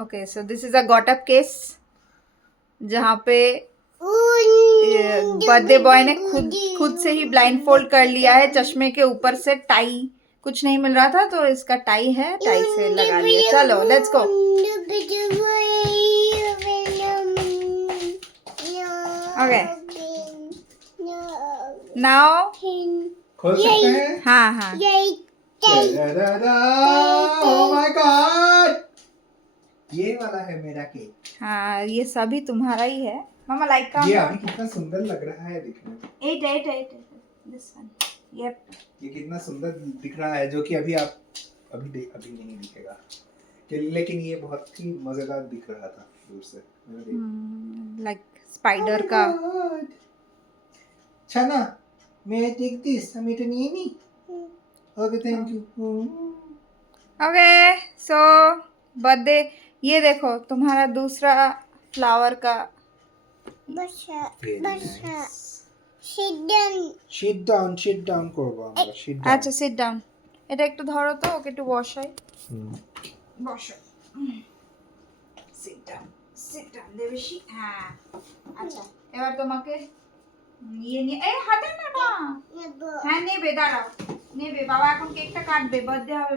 Okay, so this is a got up case जहाँ पे birthday boy ने खुद से ही ब्लाइंड फोल्ड कर लिया है। चश्मे के ऊपर से टाई कुछ नहीं मिल रहा था तो इसका टाई है, टाई से लगा लिया। चलो लेट्स गो। ओके नाउ खोल सकते हैं? हाँ हाँ ओह माय गॉड, ये वाला है मेरा केक। हाँ, ये सभी तुम्हारा ही है। मामा लाइक का ये अभी कितना सुंदर लग रहा है दिखने में। 8 दिस वन। यप, ये कितना सुंदर दिख रहा है, जो कि अभी आप अभी नहीं दिखेगा, लेकिन ये बहुत ही मजेदार दिख रहा था दूर से। लाइक स्पाइडर का। Chana, may I take this? I'm eating any. Okay, thank you. Okay so birthday, ये देखो तुम्हारा दूसरा फ्लावर का। Very nice. Sit down করবো আমরা, sit down. আচ্ছা সিট ডাউন। এটা একটু ধরো তো, ওকে একটু বসাই। বসো, সিট ডাউন দেবেশি। হ্যাঁ আচ্ছা, এবার তোমাকে ইয়ে নিয়ে, এই হাতে না না। হ্যাঁ নেবে, দাঁড়াও নেবে। বাবা এখন কেকটা কাটবে, বার্থডে হবে।